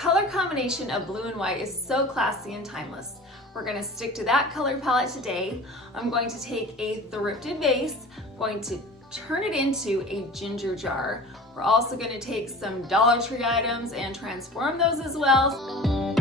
color combination of blue and white is so classy and timeless. We're going to stick to that color palette today. I'm going to take a thrifted vase, going to turn it into a ginger jar. We're also going to take some Dollar Tree items and transform those as well.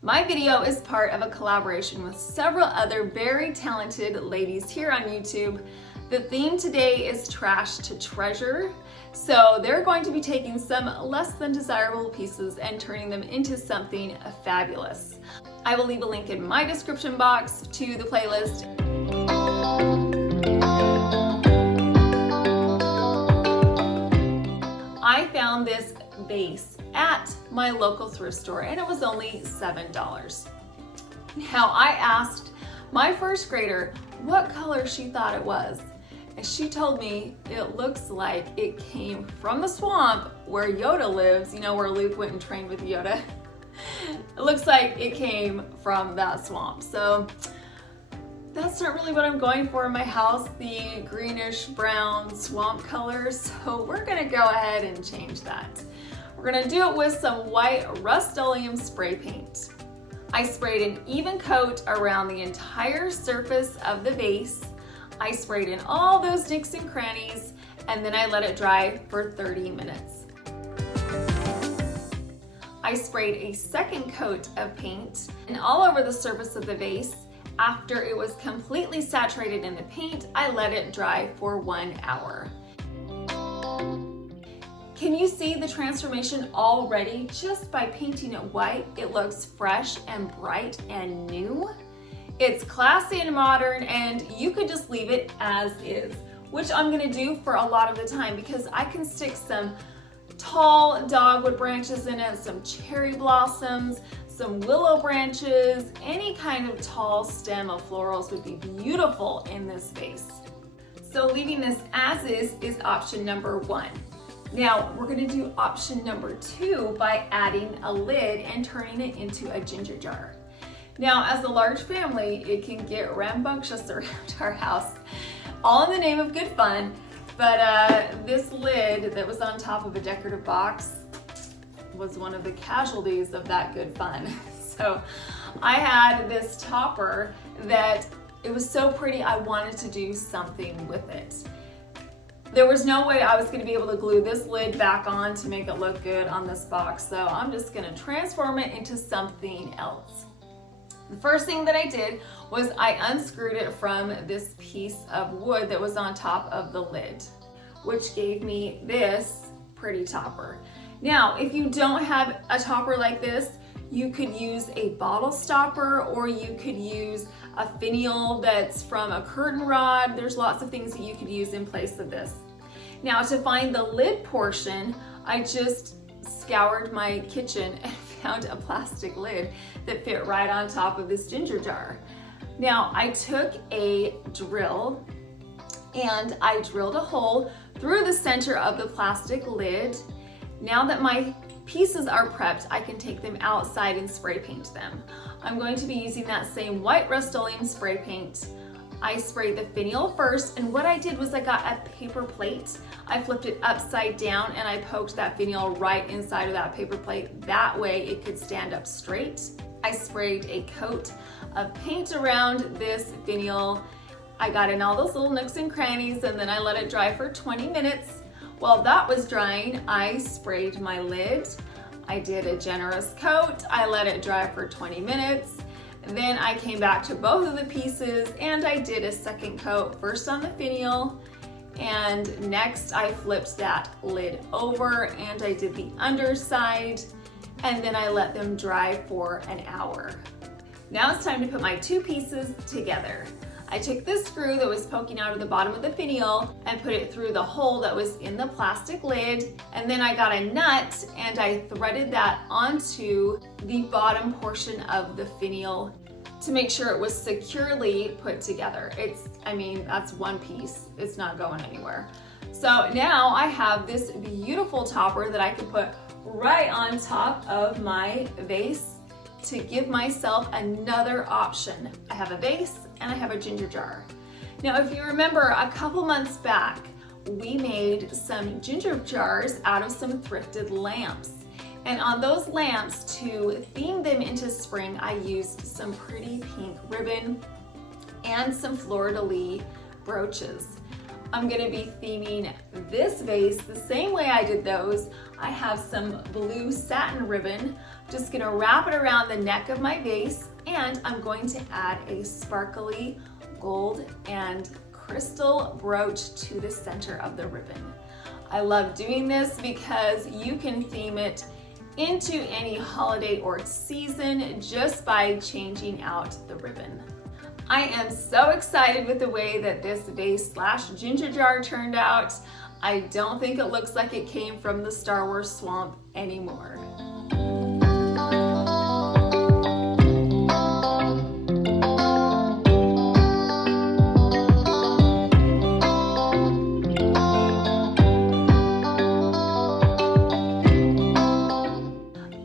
My video is part of a collaboration with several other very talented ladies here on YouTube. The theme today is trash to treasure. So they're going to be taking some less than desirable pieces and turning them into something fabulous. I will leave a link in my description box to the playlist. I found this vase at my local thrift store and it was only $7. Now I asked my first grader what color she thought it was. And she told me it looks like it came from the swamp where Yoda lives, you know, where Luke went and trained with Yoda. It looks like it came from that swamp. So that's not really what I'm going for in my house, the greenish brown swamp color. So we're gonna go ahead and change that. We're gonna do it with some white Rustoleum spray paint. I sprayed an even coat around the entire surface of the vase. I sprayed in all those nooks and crannies, and then I let it dry for 30 minutes. I sprayed a second coat of paint and all over the surface of the vase. After it was completely saturated in the paint, I let it dry for 1 hour. Can you see the transformation already? Just by painting it white, it looks fresh and bright and new. It's classy and modern, and you could just leave it as is, which I'm gonna do for a lot of the time because I can stick some tall dogwood branches in it, some cherry blossoms, some willow branches, any kind of tall stem of florals would be beautiful in this vase. So leaving this as is option number 1. Now we're gonna do option number 2 by adding a lid and turning it into a ginger jar. Now, as a large family, it can get rambunctious around our house, all in the name of good fun, but this lid that was on top of a decorative box was one of the casualties of that good fun. So I had this topper that it was so pretty, I wanted to do something with it. There was no way I was going to be able to glue this lid back on to make it look good on this box, so I'm just going to transform it into something else. The first thing that I did was I unscrewed it from this piece of wood that was on top of the lid, which gave me this pretty topper. Now, if you don't have a topper like this, you could use a bottle stopper or you could use a finial that's from a curtain rod. There's lots of things that you could use in place of this. Now, to find the lid portion, I just scoured my kitchen and found a plastic lid that fit right on top of this ginger jar. Now I took a drill and I drilled a hole through the center of the plastic lid. Now that my pieces are prepped, I can take them outside and spray paint them. I'm going to be using that same white Rustoleum spray paint. I sprayed the Finial first, and what I did was I got a paper plate. I flipped it upside down and I poked that Finial right inside of that paper plate. That way it could stand up straight. I sprayed a coat of paint around this Finial. I got in all those little nooks and crannies and then I let it dry for 20 minutes. While that was drying, I sprayed my lid. I did a generous coat. I let it dry for 20 minutes. Then I came back to both of the pieces and I did a second coat, first on the Finial, and next I flipped that lid over and I did the underside, and then I let them dry for an hour. Now it's time to put my two pieces together. I took this screw that was poking out of the bottom of the Finial and put it through the hole that was in the plastic lid, and then I got a nut and I threaded that onto the bottom portion of the Finial to make sure it was securely put together. That's one piece, it's not going anywhere. So now I have this beautiful topper that I can put right on top of my vase to give myself another option. I have a vase and I have a ginger jar. Now, if you remember a couple months back we made some ginger jars out of some thrifted lamps. And on those lamps, to theme them into spring, I used some pretty pink ribbon and some Fleur De Lis brooches. I'm gonna be theming this vase the same way I did those. I have some blue satin ribbon. Just gonna wrap it around the neck of my vase, and I'm going to add a sparkly gold and crystal brooch to the center of the ribbon. I love doing this because you can theme it into any holiday or season just by changing out the ribbon. I am so excited with the way that this vase / ginger jar turned out. I don't think it looks like it came from the Star Wars swamp anymore.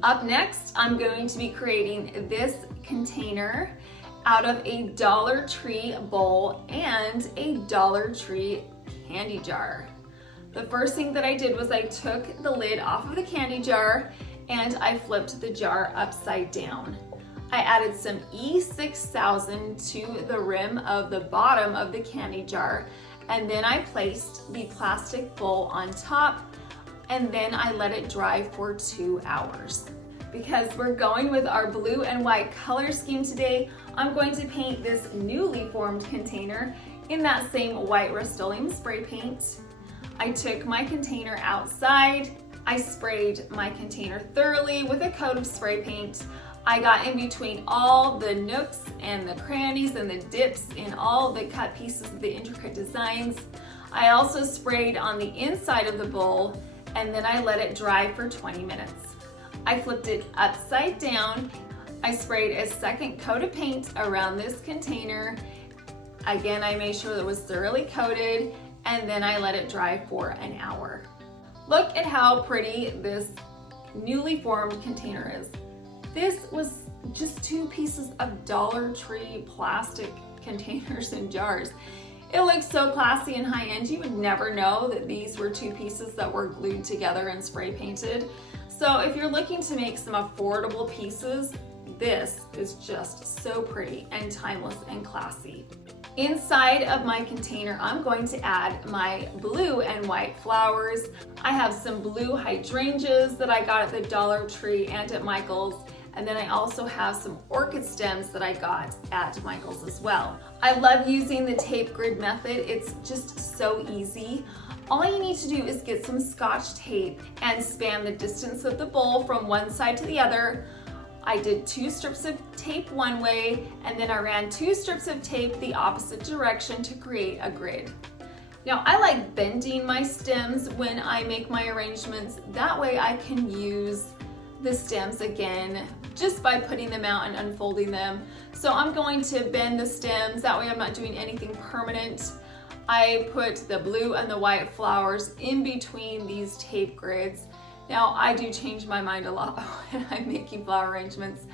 Up next, I'm going to be creating this container out of a Dollar Tree bowl and a Dollar Tree candy jar. The first thing that I did was I took the lid off of the candy jar and I flipped the jar upside down. I added some E6000 to the rim of the bottom of the candy jar, and then I placed the plastic bowl on top, and then I let it dry for 2 hours. Because we're going with our blue and white color scheme today, I'm going to paint this newly formed container in that same white Rustoleum spray paint. I took my container outside, I sprayed my container thoroughly with a coat of spray paint. I got in between all the nooks and the crannies and the dips in all the cut pieces of the intricate designs. I also sprayed on the inside of the bowl, and then I let it dry for 20 minutes. I flipped it upside down. I sprayed a second coat of paint around this container. Again, I made sure that it was thoroughly coated, and then I let it dry for an hour. Look at how pretty this newly formed container is. This was just 2 pieces of Dollar Tree plastic containers and jars. It looks so classy and high-end. You would never know that these were 2 pieces that were glued together and spray painted. So if you're looking to make some affordable pieces, this is just so pretty and timeless and classy. Inside of my container, I'm going to add my blue and white flowers. I have some blue hydrangeas that I got at the Dollar Tree and at Michael's. And then I also have some orchid stems that I got at Michael's as well. I love using the tape grid method. It's just so easy. All you need to do is get some Scotch tape and span the distance of the bowl from one side to the other. I did 2 strips of tape one way, and then I ran 2 strips of tape the opposite direction to create a grid. Now, I like bending my stems when I make my arrangements. That way I can use the stems again just by putting them out and unfolding them. So I'm going to bend the stems, that way I'm not doing anything permanent. I put the blue and the white flowers in between these tape grids. Now, I do change my mind a lot when I'm making flower arrangements.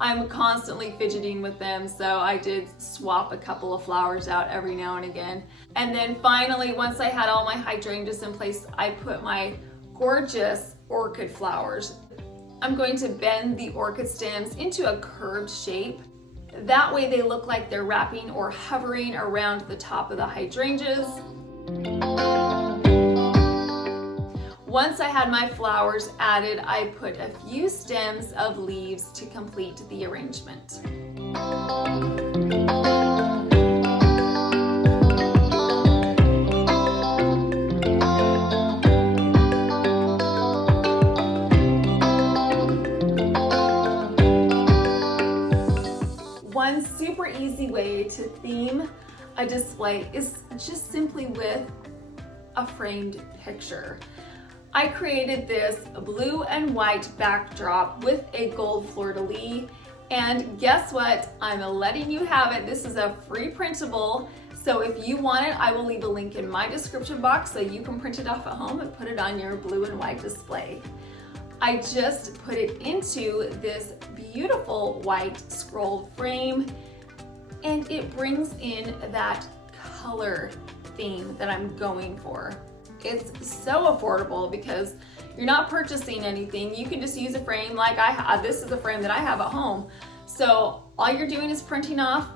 I'm constantly fidgeting with them, so I did swap a couple of flowers out every now and again. And then finally, once I had all my hydrangeas in place, I put my gorgeous orchid flowers. I'm going to bend the orchid stems into a curved shape. That way they look like they're wrapping or hovering around the top of the hydrangeas. Once I had my flowers added, I put a few stems of leaves to complete the arrangement. One super easy way to theme a display is just simply with a framed picture. I created this blue and white backdrop with a gold Fleur De Lis, and guess what? I'm letting you have it. This is a free printable, so if you want it, I will leave a link in my description box so you can print it off at home and put it on your blue and white display. I just put it into this beautiful white scrolled frame, and it brings in that color theme that I'm going for. It's so affordable because you're not purchasing anything. You can just use a frame like I have. This is a frame that I have at home. So all you're doing is printing off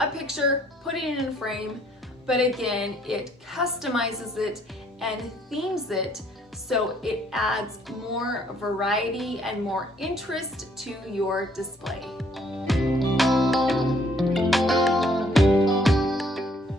a picture, putting it in a frame, but again, it customizes it and themes it so it adds more variety and more interest to your display.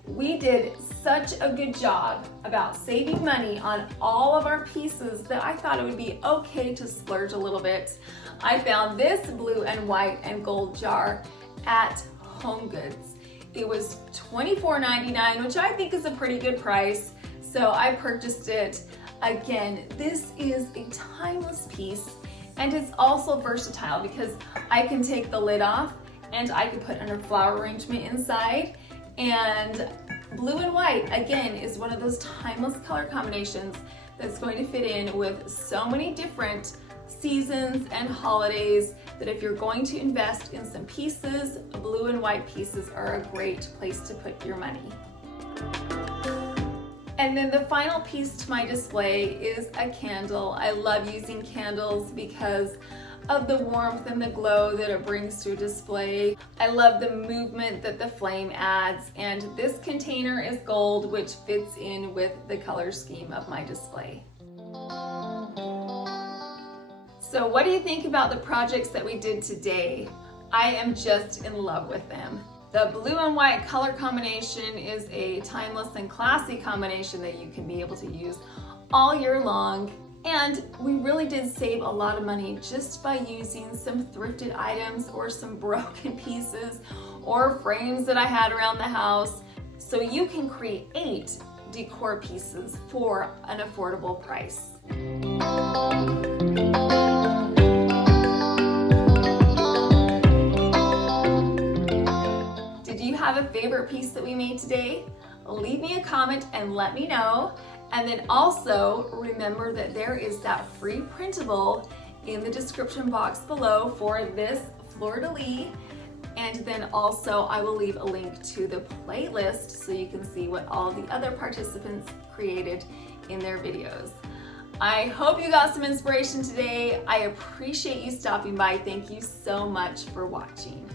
We did such a good job about saving money on all of our pieces that I thought it would be okay to splurge a little bit. I found this blue and white and gold jar at HomeGoods. It was $24.99, which I think is a pretty good price, so I purchased it. Again, this is a timeless piece, and it's also versatile because I can take the lid off and I can put a flower arrangement inside. And blue and white, again, is one of those timeless color combinations that's going to fit in with so many different seasons and holidays that if you're going to invest in some pieces, blue and white pieces are a great place to put your money. And then the final piece to my display is a candle. I love using candles because of the warmth and the glow that it brings to a display. I love the movement that the flame adds, and this container is gold, which fits in with the color scheme of my display. So what do you think about the projects that we did today? I am just in love with them. The blue and white color combination is a timeless and classy combination that you can be able to use all year long. And we really did save a lot of money just by using some thrifted items or some broken pieces or frames that I had around the house. So you can create decor pieces for an affordable price. Did you have a favorite piece that we made today? Leave me a comment and let me know. And then also remember that there is that free printable in the description box below for this Fleur De Lis. And then also I will leave a link to the playlist so you can see what all the other participants created in their videos. I hope you got some inspiration today. I appreciate you stopping by. Thank you so much for watching.